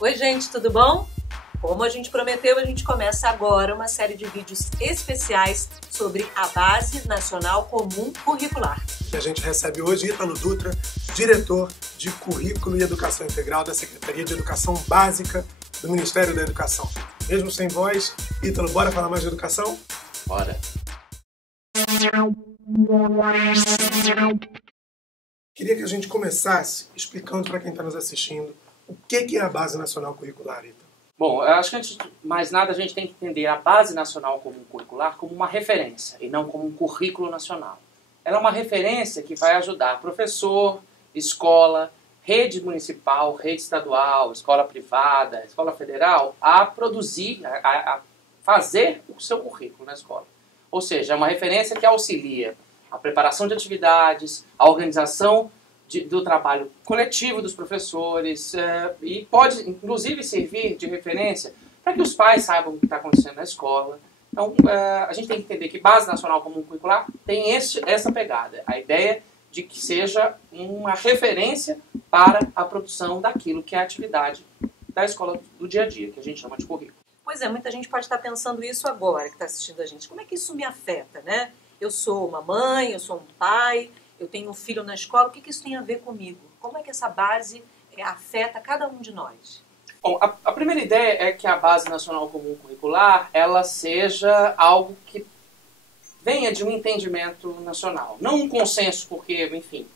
Oi, gente, tudo bom? Como a gente prometeu, a gente começa agora uma série de vídeos especiais sobre a Base Nacional Comum Curricular. E a gente recebe hoje Ítalo Dutra, diretor de Currículo e Educação Integral da Secretaria de Educação Básica do Ministério da Educação. Mesmo sem voz, Ítalo, bora falar mais de educação? Bora! Queria que a gente começasse explicando para quem está nos assistindo o que é a Base Nacional Curricular, Ítalo. Bom, eu acho que antes de mais nada a gente tem que entender a Base Nacional Comum Curricular como uma referência e não como um currículo nacional. Ela é uma referência que vai ajudar professor, escola, rede municipal, rede estadual, escola privada, escola federal a produzir, a fazer o seu currículo na escola. Ou seja, é uma referência que auxilia a preparação de atividades, a organização do trabalho coletivo dos professores e pode, inclusive, servir de referência para que os pais saibam o que está acontecendo na escola. Então, a gente tem que entender que Base Nacional Comum Curricular tem essa pegada, a ideia de que seja uma referência para a produção daquilo que é a atividade da escola do dia a dia, que a gente chama de currículo. Pois é, muita gente pode estar pensando isso agora, que está assistindo a gente. Como é que isso me afeta, né? Eu sou uma mãe, eu sou um pai, eu tenho um filho na escola, o que isso tem a ver comigo? Como é que essa base afeta cada um de nós? Bom, a primeira ideia é que a Base Nacional Comum Curricular ela seja algo que venha de um entendimento nacional. Não um consenso, porque, enfim,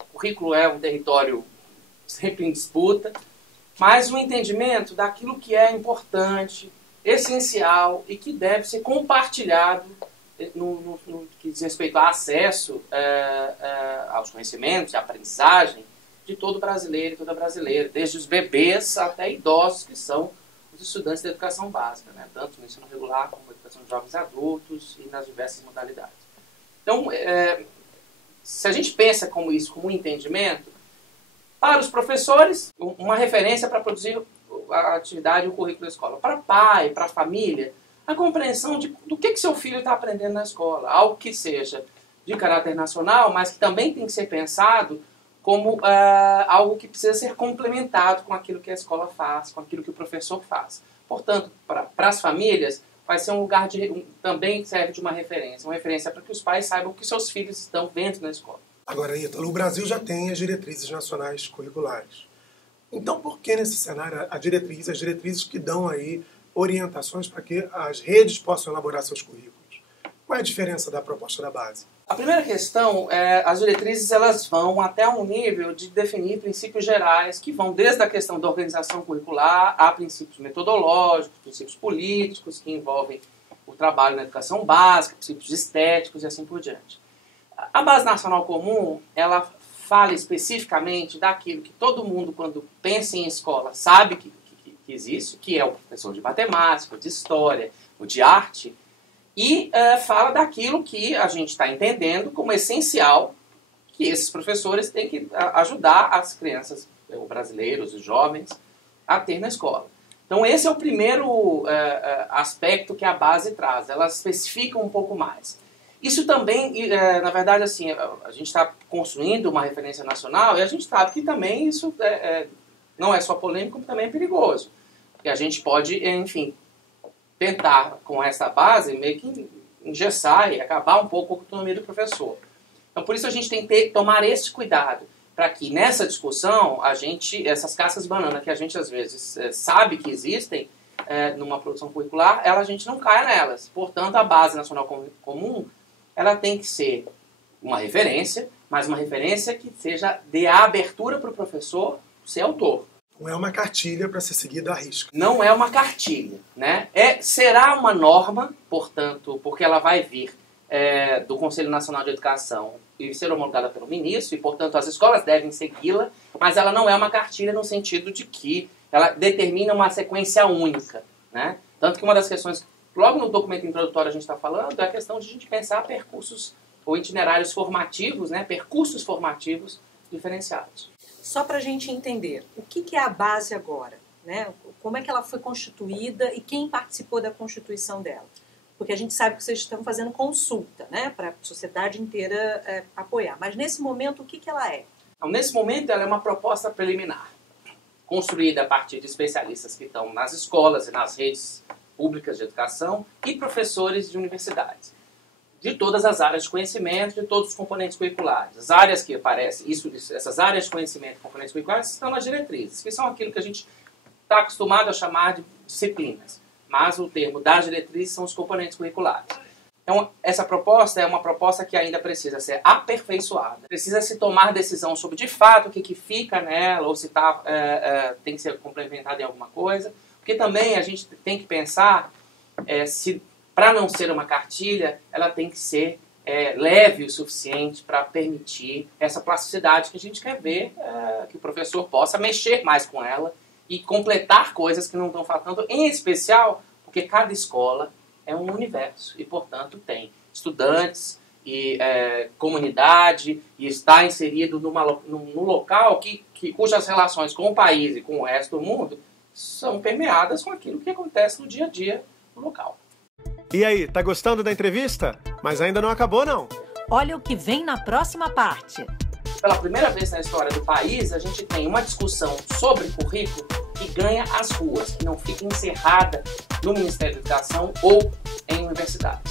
o currículo é um território sempre em disputa, mas um entendimento daquilo que é importante, essencial e que deve ser compartilhado no que diz respeito a acesso aos conhecimentos e aprendizagem de todo brasileiro e toda brasileira, desde os bebês até idosos, que são os estudantes da educação básica, né? Tanto no ensino regular como na educação de jovens e adultos e nas diversas modalidades. Então, se a gente pensa como isso, como um entendimento, para os professores, uma referência para produzir a atividade e o currículo da escola. Para pai, para a família, a compreensão do que seu filho está aprendendo na escola. Algo que seja de caráter nacional, mas que também tem que ser pensado como algo que precisa ser complementado com aquilo que a escola faz, com aquilo que o professor faz. Portanto, para as famílias, vai ser um lugar também serve de uma referência para que os pais saibam o que seus filhos estão vendo na escola. Agora, Ítalo, o Brasil já tem as diretrizes nacionais curriculares. Então, por que nesse cenário as diretrizes que dão aí orientações para que as redes possam elaborar seus currículos? Qual é a diferença da proposta da base? A primeira questão é as diretrizes elas vão até um nível de definir princípios gerais que vão desde a questão da organização curricular a princípios metodológicos, princípios políticos que envolvem o trabalho na educação básica, princípios estéticos e assim por diante. A Base Nacional Comum, ela fala especificamente daquilo que todo mundo, quando pensa em escola, sabe que existe, que é o professor de matemática, de história, o de arte, e fala daquilo que a gente está entendendo como essencial que esses professores têm que ajudar as crianças, os brasileiros, os jovens, a ter na escola. Então esse é o primeiro aspecto que a base traz, ela especifica um pouco mais. Isso também, na verdade, assim, a gente está construindo uma referência nacional e a gente sabe que também isso não é só polêmico, como também é perigoso. Porque a gente pode, enfim, tentar com essa base meio que engessar e acabar um pouco com a autonomia do professor. Então, por isso a gente tem que tomar esse cuidado, para que nessa discussão, essas cascas de banana que a gente às vezes sabe que existem numa produção curricular, a gente não caia nelas. Portanto, a Base Nacional Comum ela tem que ser uma referência, mas uma referência que seja dê a abertura para o professor ser autor. Não é uma cartilha para ser seguida à risca. Não é uma cartilha, né? Será uma norma, portanto, porque ela vai vir do Conselho Nacional de Educação e ser homologada pelo ministro, e, portanto, as escolas devem segui-la, mas ela não é uma cartilha no sentido de que ela determina uma sequência única, né? Tanto que uma das questões logo no documento introdutório a gente está falando é a questão de a gente pensar percursos ou itinerários formativos, né, percursos formativos diferenciados. Só para a gente entender, o que é a base agora? Né? Como é que ela foi constituída e quem participou da constituição dela? Porque a gente sabe que vocês estão fazendo consulta, né, para a sociedade inteira apoiar. Mas nesse momento, o que ela é? Então, nesse momento, ela é uma proposta preliminar. construída a partir de especialistas que estão nas escolas e nas redes públicas de educação e professores de universidades, de todas as áreas de conhecimento, de todos os componentes curriculares. As áreas que aparecem, essas áreas de conhecimento e componentes curriculares estão nas diretrizes, que são aquilo que a gente está acostumado a chamar de disciplinas, mas o termo das diretrizes são os componentes curriculares. Então, essa proposta é uma proposta que ainda precisa ser aperfeiçoada. Precisa se tomar decisão sobre, de fato, o que fica nela, ou se tem que ser complementado em alguma coisa. Porque também a gente tem que pensar, para não ser uma cartilha, ela tem que ser leve o suficiente para permitir essa plasticidade que a gente quer ver, que o professor possa mexer mais com ela e completar coisas que não estão faltando, em especial porque cada escola é um universo e, portanto, tem estudantes e comunidade e está inserido num local cujas relações com o país e com o resto do mundo são permeadas com aquilo que acontece no dia a dia no local. E aí, tá gostando da entrevista? Mas ainda não acabou, não. Olha o que vem na próxima parte. Pela primeira vez na história do país, a gente tem uma discussão sobre currículo que ganha as ruas, que não fica encerrada no Ministério da Educação ou em universidade.